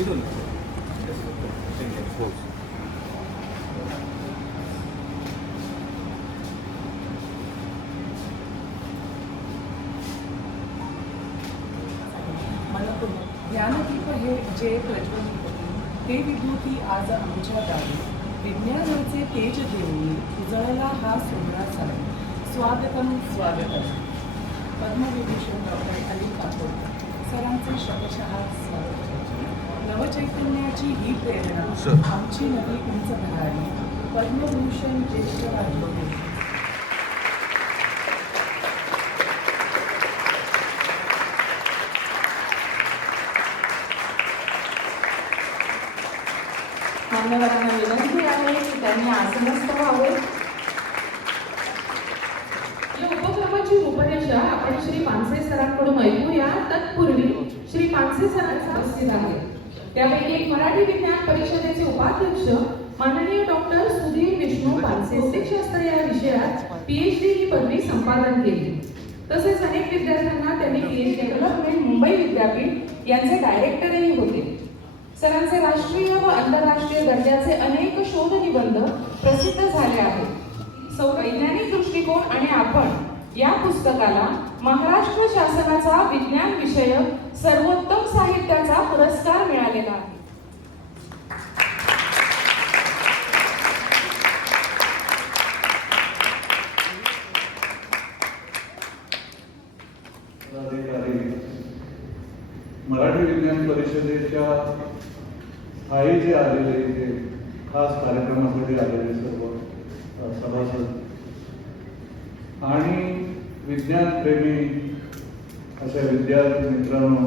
इथून हो. ज्ञानदीप हे जे प्रज्वलित होते ते विभूती आज आमच्या दारी विज्ञानाचे तेज देऊन उजळला हा सोहळा सारा. स्वागतम स्वागतम. पद्मविभूषण डॉक्टर अनिल काकोडकर सरांचे शतशः स्वागत करतो. नवचैतन्याची ही प्रेरणा आमची नवी उंच भरारी. पद्मभूषण ज्येष्ठ राजोगे. मान्यवरांना विनंती आहे की त्यांनी आसनस्थ व्हावे. या उपक्रमाची रूपरेषा आपण श्री पानसे सरांकडून ऐकूया. तत्पूर्वी श्री पानसे सरांचे उपस्थित आहेत. त्यापैकी एक मराठी विज्ञान परिषदेचे उपाध्यक्ष माननीय डॉक्टर सुधीर विष्णू पानसे भौतिकशास्त्र या विषयात PhD ही पदवी संपादन केली. तसेच अनेक विद्यार्थ्यांना त्यांनी PhD डेव्हलपमेंट मुंबई विद्यापीठ यांचे डायरेक्टरही होते. सरांचे राष्ट्रीय व आंतरराष्ट्रीय दर्जाचे अनेक शोध निबंध प्रसिद्ध झाले आहेत. वैज्ञानिक दृष्टिकोन आणि आपण या पुस्तकाला महाराष्ट्र शासनाचा विज्ञान विषयक सर्वोत्तम साहित्याचा पुरस्कार मिळालेला आहे. मराठी विज्ञान परिषदेच्या स्थायी जे आलेले जे खास कार्यक्रमासाठी आलेले सर्व सभासद आणि विज्ञान प्रेमी अशा विद्यार्थी मित्रांनो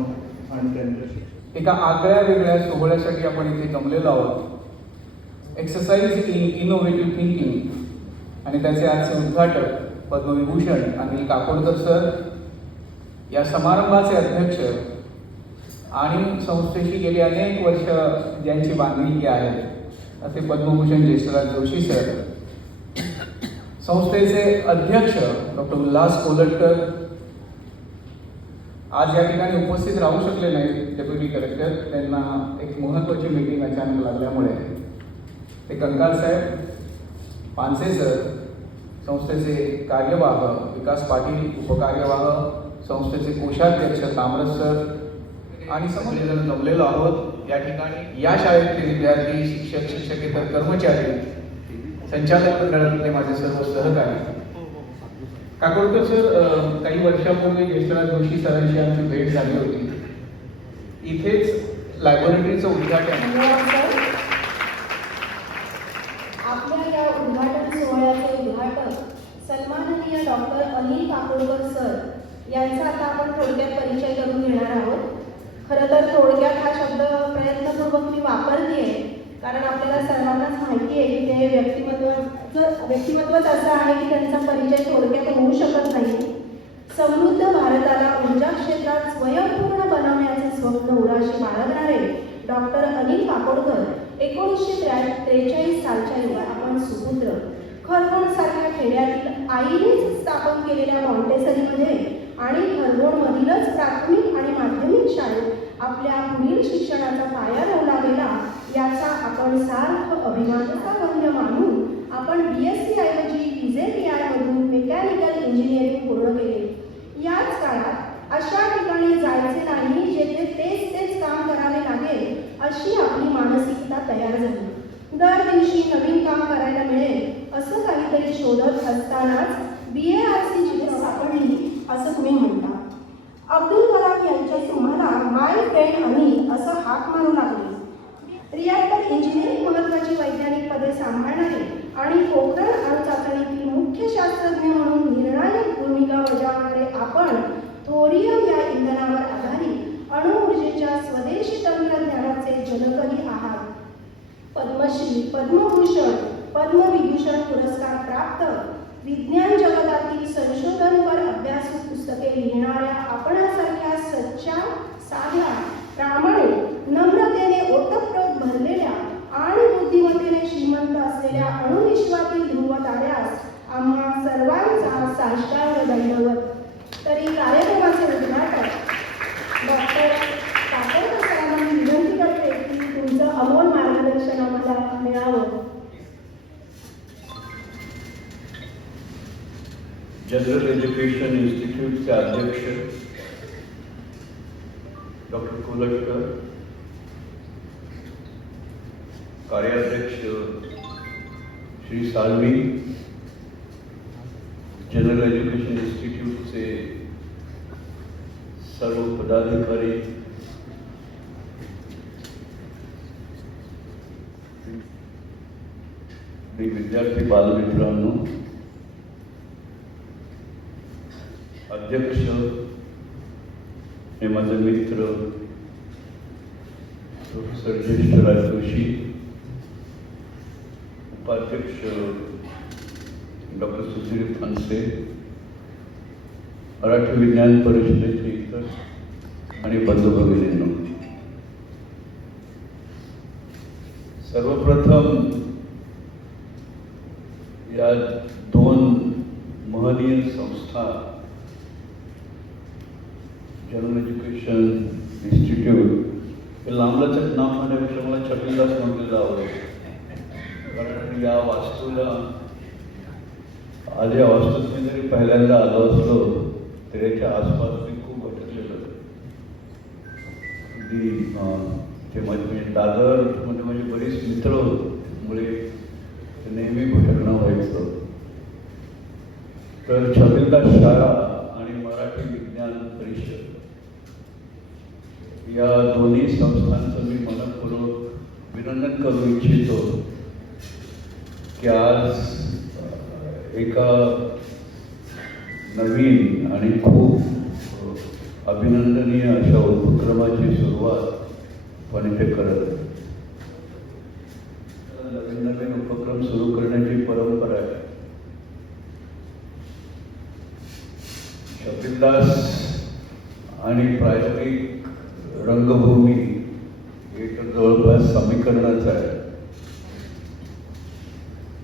आणि त्यांच्या एका आगळ्या वेगळ्या सोहळ्यासाठी आपण इथे जमलेलो आहोत. एक्सरसाइज इन इनोव्हेटिव्ह थिंकिंग आणि त्याचे आजचे उद्घाटक पद्मविभूषण अनिल काकोडकर सर. या समारंभाचे अध्यक्ष आणि संस्थेशी गेली अनेक वर्ष ज्यांची बांधिलकी आहे असे पद्मभूषण ज्येष्ठराज जोशी सर. संस्थेचे अध्यक्ष डॉक्टर उल्हास कोलटकर आज या ठिकाणी उपस्थित राहू शकले नाही. डेप्युटी कलेक्टर त्यांना एक महत्त्वाची मीटिंग अचानक लागल्यामुळे ते कंकाल साहेब, पानसे सर, संस्थेचे कार्यवाह विकास पाटील, उपकार्यवाह, संस्थेचे कोषाध्यक्ष तामरस सर आणि सगळेजण जमलेलो आहोत या ठिकाणी. या शाळेतले विद्यार्थी, शिक्षक, शिक्षकेतर कर्मचारी, संचालक मंडळातले माझे सर्व सहकारी. काकोडकर सर, काही वर्षापूर्वी ज्येष्ठराज जोशी सरांशी आमची भेट झाली होती. इथेच लॅबोरेटरीचं उद्घाटन. आपल्या या उद्घाटन सोहळ्याचे उद्घाटक सन्माननीय डॉक्टर अनिल काकोडकर सर यांचा आता आपण थोडक्यात परिचय करून घेणार आहोत. खरं तर थोडक्यात हा शब्द प्रयत्नपूर्वक मी वापरते कारण आपल्याला सर्वांनाच माहिती आहे की ते व्यक्तिमत्वच असं आहे की त्यांचा परिचय थोडक्यात होऊ शकत नाही. समृद्ध भारताला ऊर्जा क्षेत्रात स्वयंपूर्ण बनवण्याचे स्वप्न उराशी बाळगणारे डॉक्टर अनिल काकोडकर 1943 सालच्या युगात आपण सुपुत्र खरगोणसारख्या खेड्यातील आईनेच स्थापन केलेल्या मॉन्टेसरीमध्ये आणि खरगोणमधीलच प्राथमिक आणि माध्यमिक शाळेत आपल्या पुढील शिक्षणाचा पाया रोवला गेला याचा आपण सार्थ अभिमानाचा मानून आपण BSc ऐवजी PZPI मधून मेकॅनिकल इंजिनिअरिंग पूर्ण केले. याच काळात अशा ठिकाणी जायचे नाही जेथे तेच काम करावे लागेल अशी आपली मानसिकता तयार झाली. दर दिवशी नवीन काम करायला मिळेल असं काहीतरी शोधत असतानाच BARC जिथे सापडली असं तुम्ही म्हणता. अब्दुल कलाम यांच्या तुम्हाला माय फ्रेंड अनिल असं हाक मारू लागले. रिॲक्टर इंजिनिअरिंग महत्त्वाची वैज्ञानिक पदे सांभाळणारे आणि पोखरण अणु चाचणीतील मुख्य शास्त्रज्ञ म्हणून निर्णायक भूमिका बजावणारे आपण थोरियम या इंधनावर आधारित अणुऊर्जेच्या स्वदेशी तंत्रज्ञानाचे जनकही आहात. पद्मश्री, पद्मभूषण, पद्मविभूषण पुरस्कार प्राप्त विज्ञान जगतातील संशोधनपर अभ्यासू पुस्तके लिहिणाऱ्या आपणासारख्या सच्च्या, साध्या, प्रामाणिक, नम्रतेने ओतप्रोत भरलेल्या आणि बुद्धिमत्तेने श्रीमंत असलेल्या अणुविश्वातील ध्रुवताऱ्यास आम्हा सर्वांचा साष्टांग दंडवत. तरी कार्यक्रमाचे उद्घाटक डॉक्टर काकोडकर सरांना विनंती करते जनरल एज्युकेशन इन्स्टिट्यूटचे अध्यक्ष डॉक्टर कोलटकर, कार्याध्यक्ष श्री साळवी, जनरल एज्युकेशन इन्स्टिट्यूटचे सर्व पदाधिकारी, विद्यार्थी बालमित्रांनो, अध्यक्ष हे माझे मित्र प्रोफेसर ज्येष्ठराज जोशी, उपाध्यक्ष डॉक्टर सुधीर फानसे, मराठी विज्ञान परिषदेचे इतर आणि बंधू भगिनींनो, सर्वप्रथम या दोन महनीय संस्था जनरल एज्युकेशन इन्स्टिट्यूट हे लांबलचक नाव म्हणण्यापेक्षा मला छबिलदास म्हटलेलं आवडेल. कारण या वास्तूला आज या वास्तूत मी जरी पहिल्यांदा आलो असलो तरी याच्या आसपास मी खूप भटकलेलो. ते म्हणजे दादरमध्ये माझी बरीच मित्र होते, त्यामुळे नेहमी भटकणं व्हायचं. तर छबिलदास शाळा आणि मराठी विज्ञान परिषद या दोन्ही संस्थांचं मी मनपूर्वक विनंती करू इच्छितो की आज एका नवीन आणि खूप अभिनंदनीय अशा उपक्रमाची सुरुवात पण इथे करत. नवीन नवीन उपक्रम सुरू करण्याची परंपरा आहे. छबिलदास आणि प्रायोगिक रंगभूमी हे तर जवळपास समीकरणच आहे.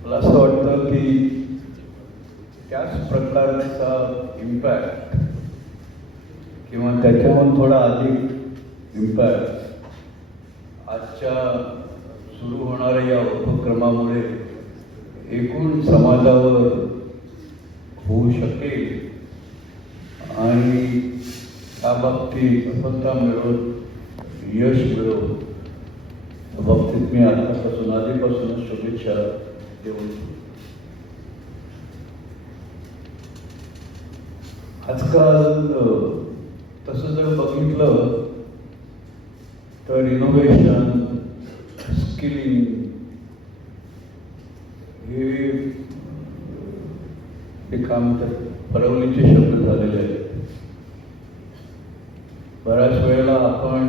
मला असं वाटतं की त्याच प्रकारचा इम्पॅक्ट किंवा त्याच्याहून थोडा अधिक इम्पॅक्ट आजच्या सुरू होणाऱ्या या उपक्रमामुळे एकूण समाजावर होऊ शकेल आणि त्या बाबतीत सफलता मिळवून यश मिळवून बाबतीत मी आतापासून आधीपासूनच शुभेच्छा देऊ. आजकाल तसं जर बघितलं तर इनोव्हेशन, स्किलिंग हे काम तर परवलीचे शब्द झालेले आहेत. बऱ्याच वेळेला आपण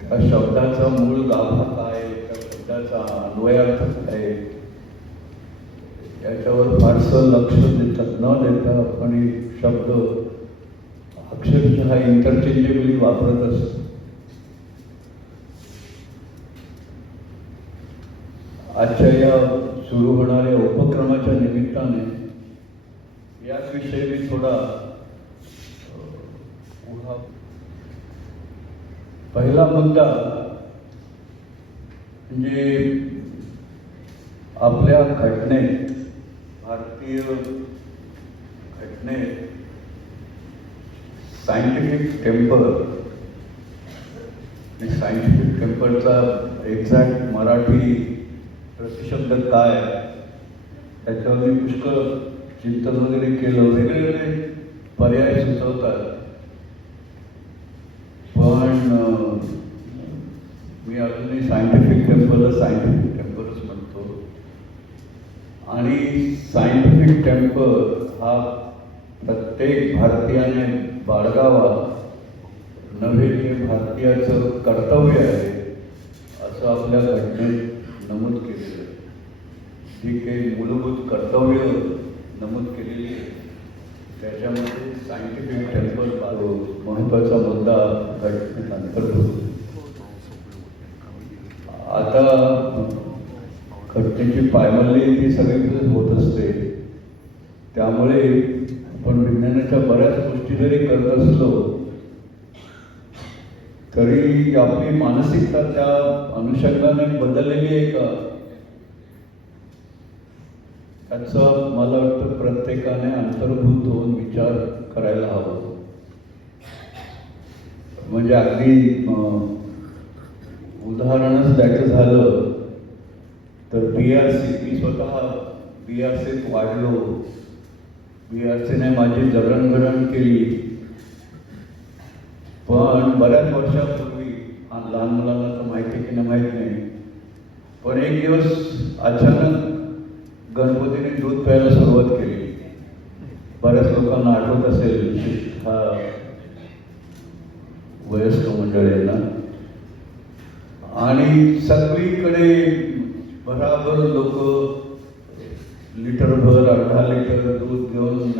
त्या शब्दाचा मूळ गाभा काय, त्या शब्दाचा अन्वयार्थ काय याच्यावर फारसं लक्ष न देता आपण हे शब्द अक्षरशः इंटरचेंजेबली वापरत असतो. आजच्या या सुरू होणाऱ्या उपक्रमाच्या निमित्ताने याच विषयी मी थोडा पहिला मुद्दा म्हणजे आपल्या घटनेत, भारतीय घटनेत सायंटिफिक टेम्पर, सायंटिफिक टेम्परचा एक्झॅक्ट मराठी प्रतिशब्द काय त्याच्यावर मी पुष्कळ चिंतन वगैरे केलं. वेगवेगळे पर्याय सुचवतात, पण मी अजूनही सायंटिफिक टेम्परला सायंटिफिक टेम्परच म्हणतो. आणि सायंटिफिक टेम्पर हा प्रत्येक भारतीयाने बाळगावा नव्हे, ते भारतीयाचं कर्तव्य आहे असं आपल्या घटनेत नमूद केलेलं आहे. जी काही मूलभूत कर्तव्य नमूद केलेली आहे त्याच्यामध्ये सायंटिफिक टेम्पर महत्त्वाचा मुद्दा घटनेत अंतर्भूत. आता घटनेची पायमल्ली ती सगळीकडे होत असते, त्यामुळे आपण विज्ञानाच्या बऱ्याच गोष्टी जरी करत असलो तरी आपली मानसिकता त्या अनुषंगाने बदललेली आहे का, याचा मला वाटतं प्रत्येकाने अंतर्भूत होऊन विचार करायला हवा. म्हणजे अगदी उदाहरणच द्यायचं झालं तर BRC, मी स्वतः BRCत वाढलो, BRCने माझी जडणघडण केली. पण बऱ्याच वर्षापूर्वी, लहान मुलांना तर माहिती की नाही माहीत नाही, पण एक दिवस अचानक गणपतीने दूध प्यायला सुरुवात केली. बऱ्याच लोकांना आठवत असेल, विशेषतः वयस्क मंडळींना. आणि सगळीकडे बराबर लोक लिटरभर, अर्धा लिटर दूध घेऊन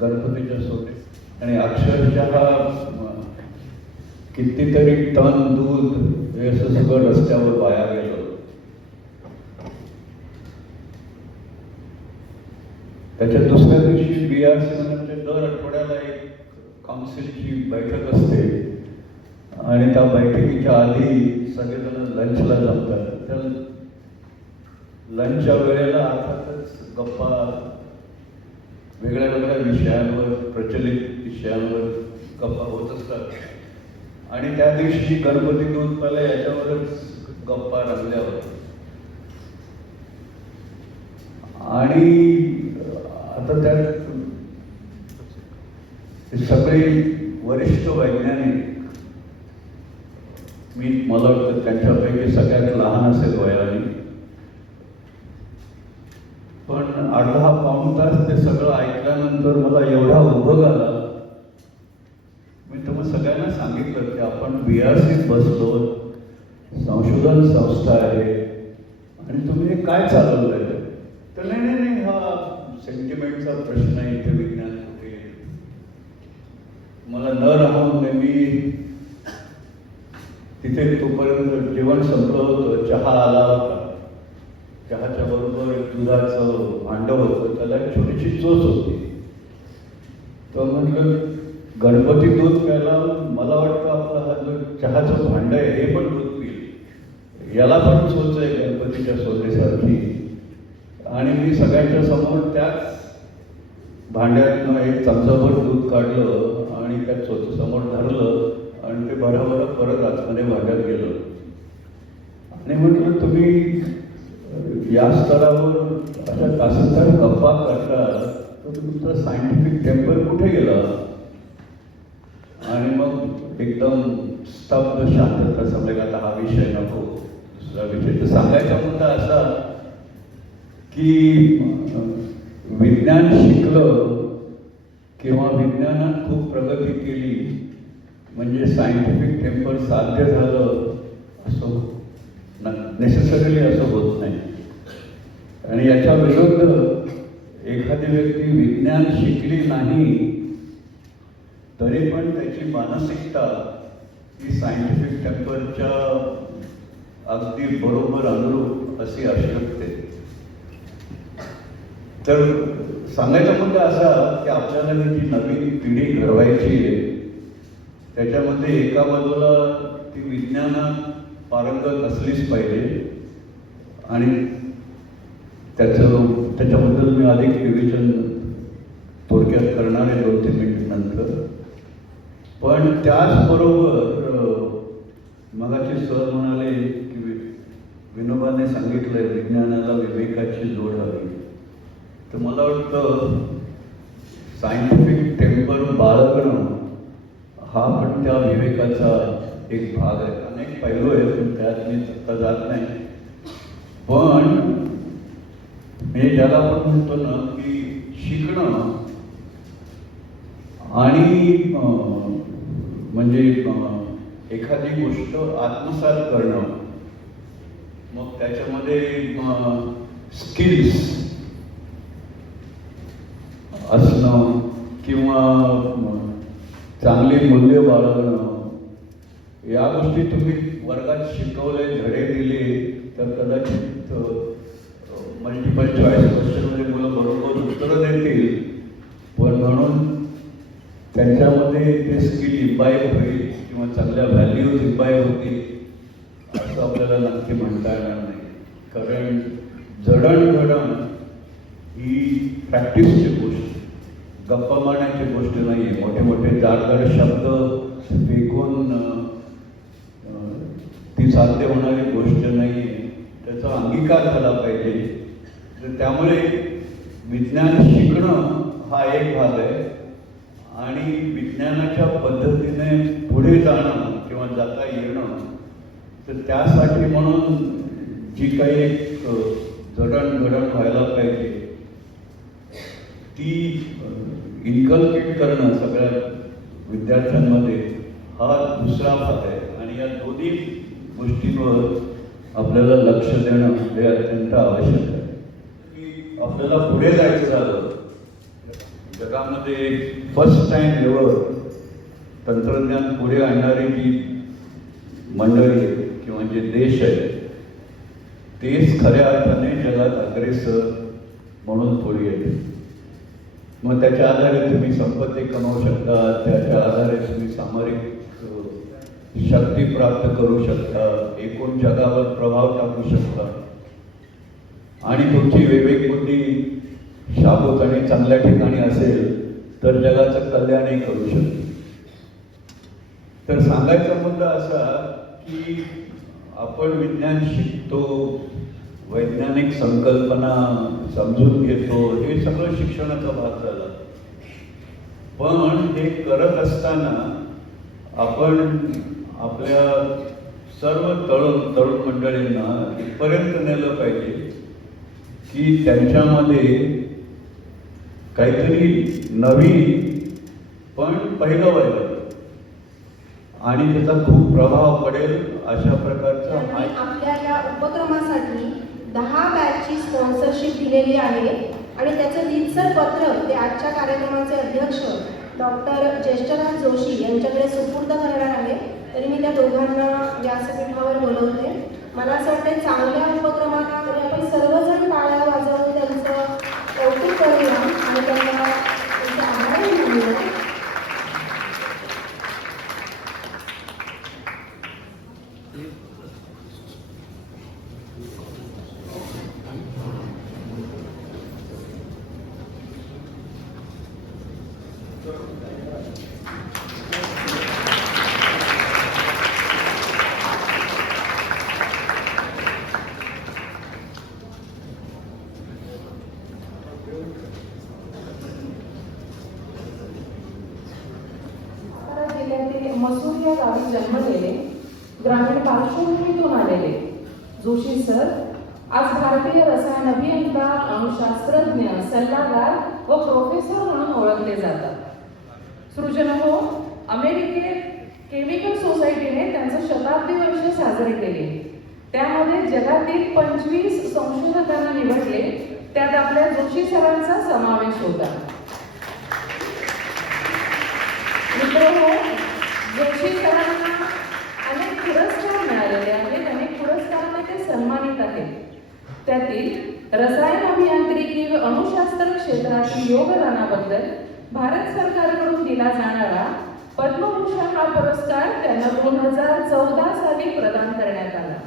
गणपतीच्या सोडे, आणि अक्षरशः कितीतरी टन दूध हे असं सगळं रस्त्यावर वाया गेलं. त्याच्या दुसऱ्या दिवशी BRC म्हणजे दर आठवड्याला एक काउन्सिलची बैठक असते आणि त्या बैठकीच्या आधी सगळेजण लंचला जमतात. त्या लंचच्या वेळेला अर्थातच गप्पा वेगळ्या वेगळ्या विषयांवर, प्रचलित विषयांवर गप्पा होत असतात. आणि त्या दिवशी गणपती दूध प्यायला याच्यावरच गप्पा रंगल्या होत्या. आणि आता त्यात सगळे वरिष्ठ वैज्ञानिक, मला वाटतं त्यांच्यापैकी सगळ्यात लहान असेल वयाने, पण अर्धा पाऊण तास ते सगळं ऐकल्यानंतर मला एवढा उभं आला. मी तुम्हाला सगळ्यांना सांगितलं की आपण BRCत बसलो, संशोधन संस्था आहे, आणि तुम्ही हे काय चालवलंय? तर नाही, हा सेंटिमेंटचा प्रश्न आहे, इथे विज्ञान कुठे. मला न राहून मी तिथे तोपर्यंत जेवण संपलं होतं, चहा आला होता. चहाच्या बरोबर दुधाचं भांडं होतं, त्याला एक छोटीशी चोच होती. तर म्हटलं गणपती दूध प्यायला, मला वाटतं आपला हा जो चहाचं भांडं आहे हे पण दूध पिईल, याला पण चोच आहे गणपतीच्या सोनेसारखी. आणि मी सगळ्यांच्या समोर त्याच भांड्यातनं एक चमचाभर दूध काढलं आणि त्या चोचेसमोर धरलं आणि ते बरोबर परत आतमध्ये भांड्यात गेलं. आणि म्हटलं तुम्ही या स्तरावर अशा तासांतर गप्पा करता, तर तुमचा सायंटिफिक टेम्पर कुठे गेला? आणि मग एकदम स्तब्ध शांतता समजा, आता हा विषय नको, दुसरा विषय. तर सांगायचा मुद्दा असा की विज्ञान शिकलं किंवा विज्ञानात खूप प्रगती केली म्हणजे सायंटिफिक टेम्पर साध्य झालं असं नेसेसरीली असं होत नाही. आणि याच्या विरुद्ध एखादी व्यक्ती विज्ञान शिकली नाही तरी पण त्याची मानसिकता ही सायंटिफिक टेम्परच्या अगदी बरोबर अनुरूप अशी असू शकते. तर सांगायचा मुद्दा असा की आपल्याला जी नवीन पिढी घडवायची आहे त्याच्यामध्ये एका बाजूला ती विज्ञानात पारंगत असलीच पाहिजे, आणि त्याच्याबद्दल मी अधिक विवेचन थोडक्यात करणार आहे 2-3 मिनिटांनंतर. पण त्याचबरोबर मगाशी सर म्हणाले की विनोबाने सांगितलंय विज्ञानाला विवेकाची जोड हवी. तर मला वाटतं सायंटिफिक टेम्पर बाळगणं हा पण त्या विवेकाचा एक भाग आहे. अनेक पैलू आहेत पण त्यात मी आता जात नाही. पण मी ज्याला आपण म्हणतो ना की शिकणं आणि म्हणजे एखादी गोष्ट आत्मसात करणं, मग त्याच्यामध्ये स्किल्स असणं किंवा चांगली मूल्य बाळगणं, या गोष्टी तुम्ही वर्गात शिकवले, धडे दिले तर कदाचित मल्टिपल चॉईस क्वेश्चनमध्ये मुलं बरोबर उत्तरं देतील, पण म्हणून त्यांच्यामध्ये ते स्किल इम्बाईब होईल किंवा चांगल्या व्हॅल्यूज इम्बाईब होतील असं आपल्याला नक्की म्हणता येणार नाही. कारण जडणघडण ही प्रॅक्टिसची गोष्ट, गप्पा मारण्याची गोष्ट नाही आहे. मोठे मोठे जाडजाड शब्द फेकून ती साध्य होणारी गोष्ट नाही आहे. त्याचा अंगीकार झाला पाहिजे. तर त्यामुळे विज्ञान शिकणं हा एक भाग आहे आणि विज्ञानाच्या पद्धतीने पुढे जाणं किंवा जाता येणं, तर त्यासाठी म्हणून जी काही एक जडणघडण व्हायला पाहिजे ती इन्कल्केट करणं सगळ्या विद्यार्थ्यांमध्ये हा दुसरा भाग आहे. आणि या दोन्ही गोष्टींवर आपल्याला लक्ष देणं हे अत्यंत आवश्यक आहे. की आपल्याला पुढे जायचं झालं, जगामध्ये फर्स्ट टाइम एव्हर तंत्रज्ञान पुढे आणणारी जी मंडळी आहे किंवा जे देश आहे तेच खऱ्या अर्थाने जगात अग्रेसर म्हणून पुढे येते. मग त्याच्या आधारे तुम्ही संपत्ती कमवू शकता, त्याच्या आधारे तुम्ही सामरिक शक्ती प्राप्त करू शकता, एकूण जगावर प्रभाव टाकू शकता आणि तुमची विवेक बुद्धी शाबूत आणि चांगल्या ठिकाणी असेल तर जगाचं कल्याणही करू शकतो. तर सांगायचा मुद्दा असा की आपण विज्ञान शिकतो, वैज्ञानिक संकल्पना समजून घेतो, हे सगळं शिक्षणाचा भाग झाला. पण हे करत असताना आपण आपल्या सर्व तरुण मंडळींना इथपर्यंत नेलं पाहिजे की त्यांच्यामध्ये काहीतरी नवीन पण पहिलं व्हायला आणि त्याचा खूप प्रभाव पडेल अशा प्रकारचा त्यांनी आपल्या या उपक्रमासाठी 10 बॅचची स्पॉन्सरशिप दिलेली आहे आणि त्याचं रीतसर पत्र ते आजच्या कार्यक्रमाचे अध्यक्ष डॉक्टर ज्येष्ठराज जोशी यांच्याकडे सुपूर्द करणार आहे. तरी मी त्या दोघांना व्यासपीठावर बोलवते. मला असं वाटतं चांगल्या उपक्रमाला आपण सर्वजण टाळ्या वाजवून त्यांचं कौतुक करूया आणि त्यांना त्यांचे आभारही मानूया. जिल्ह्यातील मसूर या गावी जन्मलेले, ग्रामीण पार्श्वभूमीतून आलेले जोशी सर आज भारतीय रसायन अभियंता, अणुशास्त्रज्ञ, सल्लागार व प्रोफेसर म्हणून ओळखले जातात. सृजन हो अमेरिकेत केमिकल सोसायटीने त्यांचं शताब्दी वर्ष साजरे केले. त्यामध्ये जगातील 25 संशोधकांना निवडले. त्यात आपल्या जोशी सरांचा समावेश होता. मित्रांनो, जोशी सरांना अनेक पुरस्कार मिळालेले आहेत. अनेक पुरस्कारांनी ते सन्मानित आहेत. त्यातील रसायन अभियांत्रिकी व अणुशास्त्र क्षेत्रातील योगदानाबद्दल भारत सरकारकडून दिला जाणारा पद्मभूषण हा पुरस्कार त्यांना 2014 साली प्रदान करण्यात आला.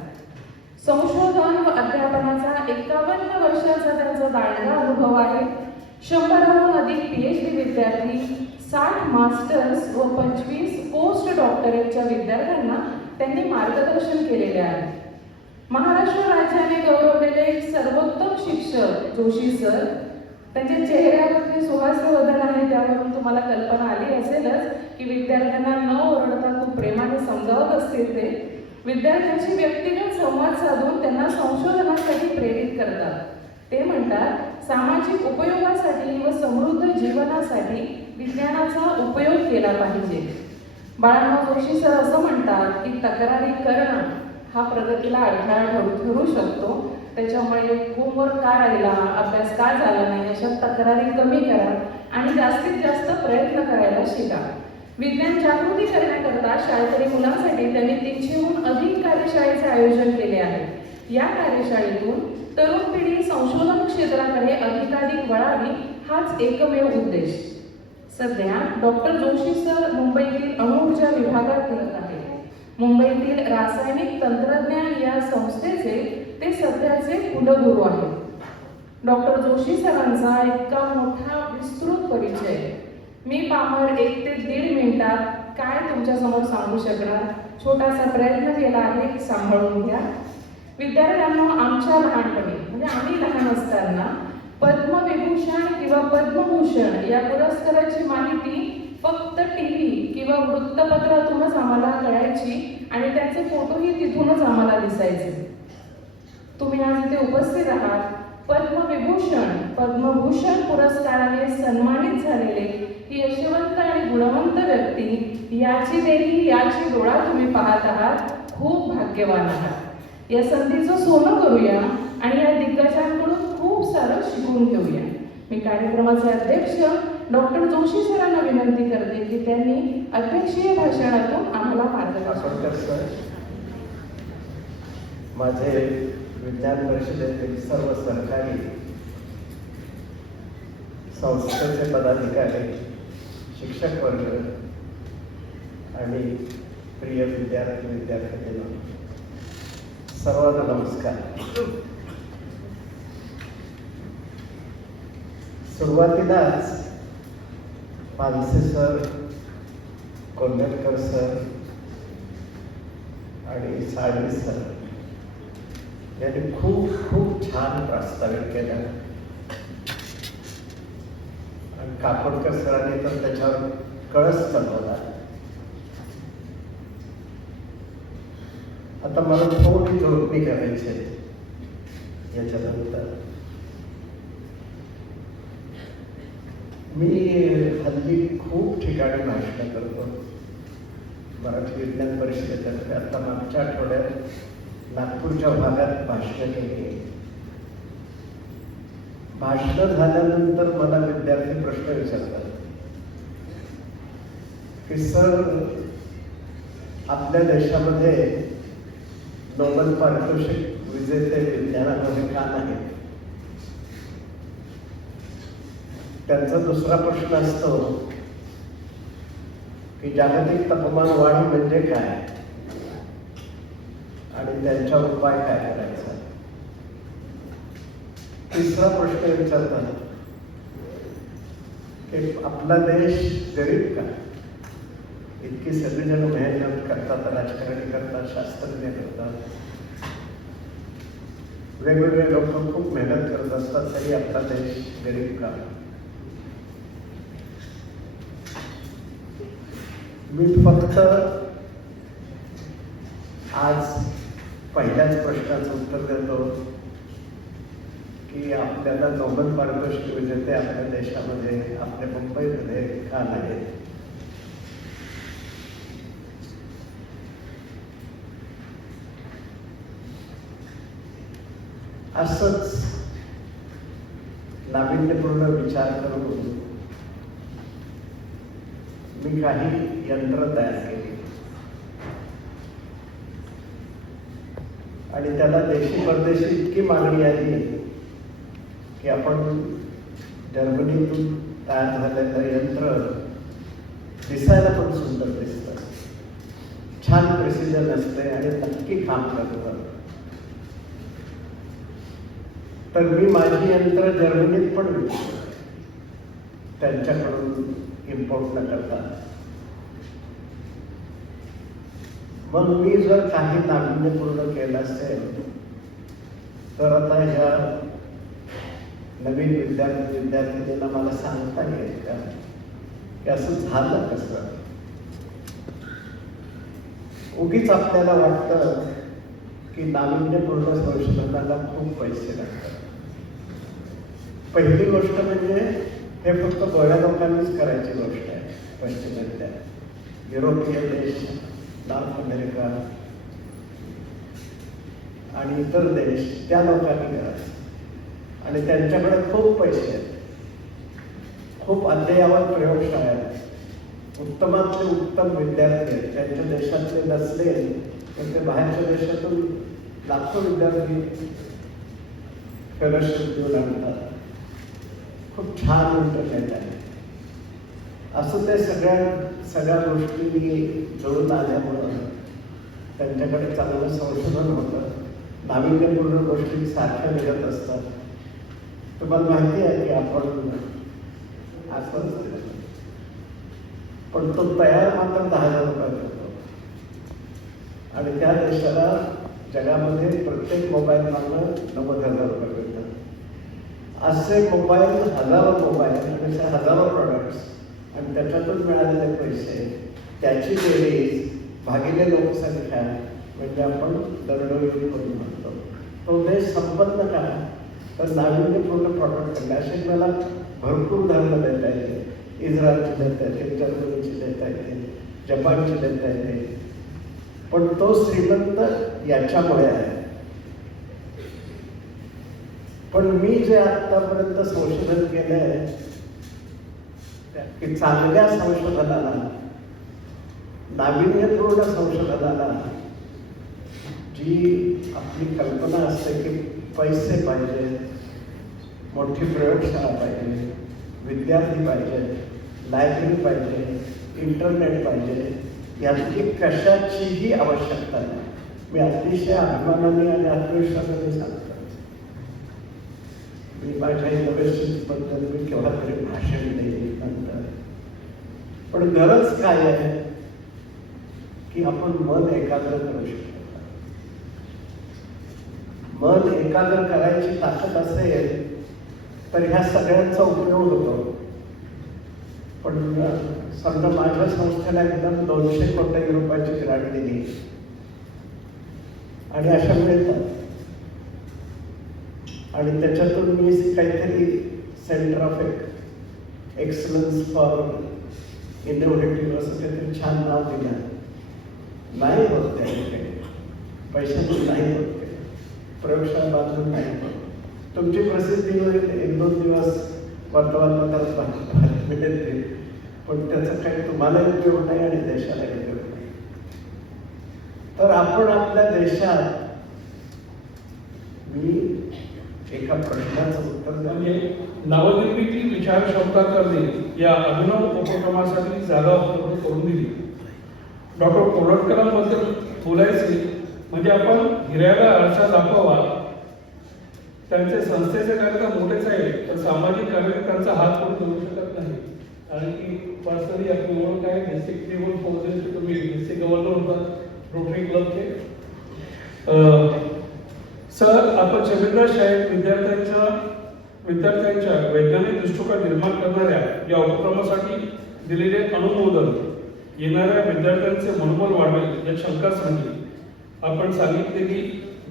संशोधन व अध्यापनाचा 51 वर्षाचा त्यांचा दांडगा अनुभव आहे. 100हून अधिक PhD विद्यार्थी, 60 मास्टर्स व 25 पोस्ट डॉक्टरेटच्या विद्यार्थ्यांना त्यांनी मार्गदर्शन केलेले आहे. महाराष्ट्र राज्याने गौरवलेले एक सर्वोत्तम शिक्षक जोशी सर. त्यांच्या चेहऱ्यावरती सुहास्य बदल आहे, त्यावरून तुम्हाला कल्पना आली असेलच की विद्यार्थ्यांना न ओरडता खूप प्रेमाने समजावत असतील. ते विद्यार्थ्यांशी व्यक्तिगत संवाद साधून त्यांना संशोधनासाठी प्रेरित करतात. ते म्हणतात, सामाजिक उपयोगासाठी व समृद्ध जीवनासाठी विज्ञानाचा उपयोग केला पाहिजे. बाळांनो, जोशी सर असं म्हणतात की तक्रारी करणं हा प्रगतीला अडथळा ठरू शकतो. त्याच्यामुळे होमवर्क का राहिला, अभ्यास का झाला नाही, अशा तक्रारी कमी करा आणि जास्तीत जास्त प्रयत्न करायला शिका. विज्ञान जागृती करण्याकरता शाळकरी मुलांसाठी त्यांनी 300हून अधिक कार्यशाळेचे आयोजन केले आहे. या कार्यशाळेतून तरुण पिढी संशोधन क्षेत्राकडे अधिकाधिक वळावी हाच एकमेव उद्देश. सध्या डॉक्टर जोशी सर मुंबईतील अणुऊर्जा विभागात करत आहेत. मुंबईतील रासायनिक तंत्रज्ञान या संस्थेचे ते सध्याचे कुलगुरू आहेत. डॉक्टर जोशी सरांचा इतका मोठा विस्तृत परिचय मी पामर 1 ते 1.5 मिनिटात काय तुमच्यासमोर सांगू शकणार, छोटासा प्रयत्न केला आहे, सांभाळून घ्या. विद्यार्थ्यांना आमच्या लहानपणी म्हणजे आम्ही लहान असताना पद्मविभूषण किंवा पद्मभूषण या पुरस्काराची माहिती फक्त टीव्ही किंवा वृत्तपत्रातूनच आम्हाला कळायची आणि त्याचे फोटोही तिथूनच आम्हाला दिसायचे. तुम्ही आज इथे उपस्थित आहात. पद्मविभूषण पद्मभूषण पुरस्काराने सन्मानित झालेले ही यशवंत आणि गुणवंत व्यक्ती याची देही याची डोळा तुम्ही पाहत आहात. खूप भाग्यवान आहात. या संधीचं सोनं करूया आणि या दिग्गजांकडून खूप सारं शिकून घेऊया. मी कार्यक्रमाचे अध्यक्ष डॉक्टर जोशी सरांना विनंती करते की त्यांनी अध्यक्षीय भाषणातून आम्हाला मार्गदर्शन काकोडकर सर, माझे विज्ञान परिषदेतील सर्व सहकारी संस्थेचे पदाधिकारी, शिक्षक वर्ग आणि प्रिय विद्यार्थी सर्वांना नमस्कार. सुरुवातीलाच पानसे सर, कोंढेलकर सर आणि साळवी सर यांनी खूप छान प्रास्ताविक केलं आणि काकोडकर सरांनी तर त्याच्यावर कळस चढवला. आता मला थोडी जोडणी करायची आहे याच्यानंतर. मी हल्ली खूप ठिकाणी भाषणं करतो मराठी विज्ञान परिषदेतर्फे. आता मागच्या आठवड्यात नागपूरच्या भागात भाषणं केली. भाषणं झाल्यानंतर मला विद्यार्थी प्रश्न विचारतात की सर, आपल्या देशामध्ये नोबेल पारितोषिक विजेते विज्ञानामध्ये का नाही? त्यांचा दुसरा प्रश्न असतो की जागतिक तापमान वाढ म्हणजे काय आणि त्यांच्यावर उपाय काय करायचा. तिसरा प्रश्न विचारतात की आपला देश गरीब का? इतकी सगळेजण मेहनत करतात, राजकारणी करतात, शास्त्रज्ञ करतात, वेगवेगळे लोक खूप मेहनत करत असतात, तरी आपला देश गरीब का? मी फक्त आज पहिल्याच प्रश्नाचं उत्तर देतो की आपल्याला नोबेल पारितोषिक विजेते आपल्या देशामध्ये, आपल्या मुंबईमध्ये का नाहीत? असंच नाविन्यपूर्ण विचार करून मी काही यंत्र तयार केली आणि त्याला देशी परदेशी इतकी मागणी आली की आपण जर्मनीतून तयार झालेलं यंत्र दिसायला पण सुंदर दिसतं, छान प्रिसिजन असते आणि नक्की काम करतं. तर मी माझी यंत्र जर्मनीत पण विकतो, त्यांच्याकडून इम्पोर्ट न करता. मग मी जर काही नाविन्यपूर्ण केलं असेल तर आता ह्या नवीन विद्यार्थ्यांना मला सांगता येईल का की असं झालं कसं? उगीच आपल्याला वाटतं की नाविन्यपूर्ण संशोधनाला खूप पैसे लागतात. पहिली गोष्ट म्हणजे हे फक्त गोऱ्या लोकांनीच करायची गोष्ट आहे. पश्चिमेतल्या युरोपीय देश, नॉर्थ अमेरिका आणि इतर देश त्या लोकांनी करायचं आणि त्यांच्याकडे खूप पैसे आहेत, खूप अद्ययावत प्रयोगशाळा आहेत, उत्तमातले उत्तम विद्यार्थी आहेत. त्यांच्या देशातले नसले तर ते बाहेरच्या देशातून लाखो विद्यार्थी फेलोशिप देऊन आणतात. खूप छान इंटरनेट आहे. असं ते सगळ्या गोष्टी जुळून आल्यामुळं त्यांच्याकडे चांगलं संशोधन होतं. नाविन्यपूर्ण गोष्टी सारख्या निघत असतात तुम्हाला माहिती आहे की आपण असं पण तो तयार मात्र 10,000 रुपयात होतो आणि त्या देशाला जगामध्ये प्रत्येक मोबाईल मागं 90,000 रुपये मिळतात. असे मोबाईल, हजारो मोबाईल आणि असे हजारो प्रॉडक्ट्स आणि त्याच्यातून मिळालेले पैसे, त्याची बेरीज भागिले लोकसंख्या म्हणजे आपण दरडोई करून म्हणतो. तो देश संपन्न का तर नाविन्यपूर्ण प्रॉडक्ट करणे. असे मला भरपूर धर्म देता येते. इस्रायलची देता येते, जर्मनीची देता येते, जपानची देता येते. पण तो श्रीमंत याच्यामुळे आहे. पण मी जे आतापर्यंत संशोधन केलं आहे की चांगल्या संशोधनाला, नाविन्यपूर्ण संशोधनाला जी आपली कल्पना असते की पैसे पाहिजे, मोठी प्रयोगशाळा पाहिजे, विद्यार्थी पाहिजे, लायब्ररी पाहिजे, इंटरनेट पाहिजे, याची कशाचीही आवश्यकता नाही. मी अतिशय अभिमानाने आणि आत्मविश्वासाने सांगतो. मी माझ्या इनोव्हेशन्सबद्दल मी केव्हा तरी भाषण देईल नंतर. पण गरज काय आहे की आपण मन एकाग्र करू शकतो. मन एकाग्र करायची ताकद असेल तर ह्या सगळ्यांचा उपयोग होतो. पण समजा माझ्या संस्थेला एकदम 200 कोटी रुपयाची ग्रांट दिली आणि अशा मिळतात आणि त्याच्यातून मी काहीतरी centre of excellence for innovative असं काहीतरी छान नाव दिलं. नाही होत त्याच्याकडे पैशातून, नाही होत ते प्रयोगशाळा बांधून नाही होत. तुमची प्रसिद्धी होईल, 1-2 दिवस वर्तमानपत्रात मिळते, पण त्याचा काही तुम्हाला उपयोग नाही आणि देशाला उपयोग नाही. तर आपण आपल्या देशात, मी एका प्रश्नाचं उत्तर म्हणजे नवनिर्मिती विचार क्षमता करणे या अभिनव उपक्रमासाठी जागा उपलब्ध करून दिली. डॉक्टर कोल्हटकरांबद्दल बोलायचे म्हणजे आपण हिऱ्याला आरसा दाखवावा. त्यांचे संस्थेचे कार्यक्रम मोठेच आहे, पण सामाजिक कार्य त्यांचा हात कोणी करू शकत नाही. कारण की पर्सनली आपली ओळख आहे. डिस्ट्रिक्ट लेवल फौजेसचे तुम्ही डिस्ट्रिक्ट गव्हर्नर होतात रोटरी क्लबचे. सर, आपण चंद्रदास शाळेत विद्यार्थ्यांच्या वैज्ञानिक दृष्टिकोन निर्माण करणाऱ्या या उपक्रमासाठी दिलेले अनुमोदन येणाऱ्या विद्यार्थ्यांचे मनोबल वाढवेल या शंका सांगली. आपण सांगितलेली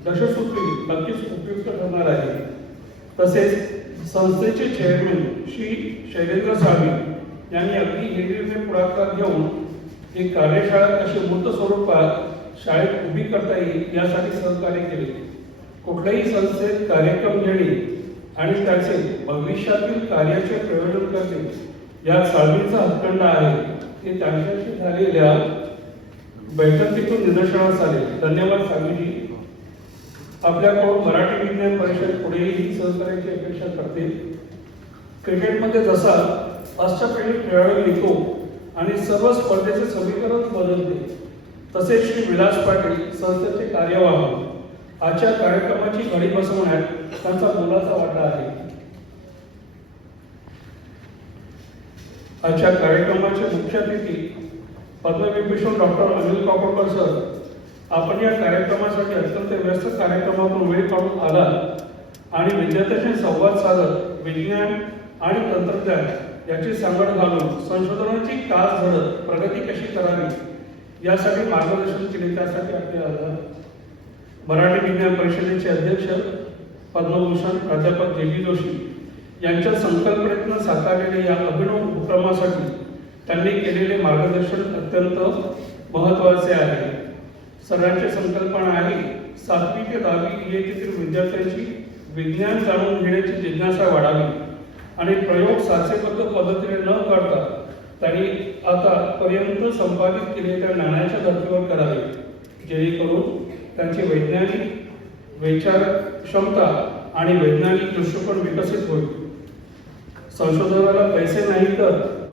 दशसूत्री नक्कीच उपयुक्त ठरणार आहे. तसेच संस्थेचे चेअरमन श्री शैलेंद्र साळवी यांनी अगदी निर्णय पुढाकार घेऊन एक कार्यशाळा कशी मूर्त स्वरूपात शाळेत उभी करता येईल यासाठी सहकार्य केले. कुठल्याही संस्थेत कार्यक्रम घेणे आणि त्याचे भविष्यातील कार्याचे प्रयोजन करणे या साळवींचा हत्खंड आहे. ते त्यांच्याशी झालेल्या बैठकीतून निदर्शनास आले. धन्यवाद साळवीजी. आपल्याकडून मराठी विज्ञान परिषद पुढेही सहकार्याची अपेक्षा करते. क्रिकेटमध्ये जसा अष्टपैलू खेळाडू येतो आणि सर्व स्पर्धेचे समीकरण बदलते, तसेच श्री विलास पाटील संस्थेचे कार्यवाह आजच्या कार्यक्रमाची घडी बसवण्यात त्यांचा मोलाचा वाटा आहे. आजच्या कार्यक्रमाचे मुख्य अतिथी पद्मविभूषण डॉक्टर अनिल काकोडकर सर. आपण या कार्यक्रमासाठी अत्यंत व्यस्त कार्यक्रमातून वेळ काढून आला आणि विद्यार्थ्यांशी संवाद साधत विज्ञान आणि तंत्रज्ञान याची सांगड घालून संशोधनाची कास धरत प्रगती कशी करावी यासाठी मार्गदर्शन केले. त्यासाठी आपले आभार. मराठी विज्ञान परिषदेचे अध्यक्ष पद्मभूषण प्राध्यापक जे.बी. जोशी यांच्या संकल्पनेतून साकारलेल्या या अभिनव उपक्रमासाठी त्यांनी केलेले मार्गदर्शन अत्यंत महत्त्वाचे आहे. सरांची संकल्पना आहे 7वी ते 10वी इयत्तेतील विद्यार्थ्यांची विज्ञान जाणून घेण्याची जिज्ञासा वाढावी आणि प्रयोग साचेबद्ध पद्धतीने न करता त्यांनी आतापर्यंत संपादित केलेल्या ज्ञानाच्या धर्तीवर करावे, जेणेकरून त्यांची वैज्ञानिक विचार क्षमता आणि वैज्ञानिक दृष्टिकोन विकसित होईल. संशोधनाला पैसे नाही तर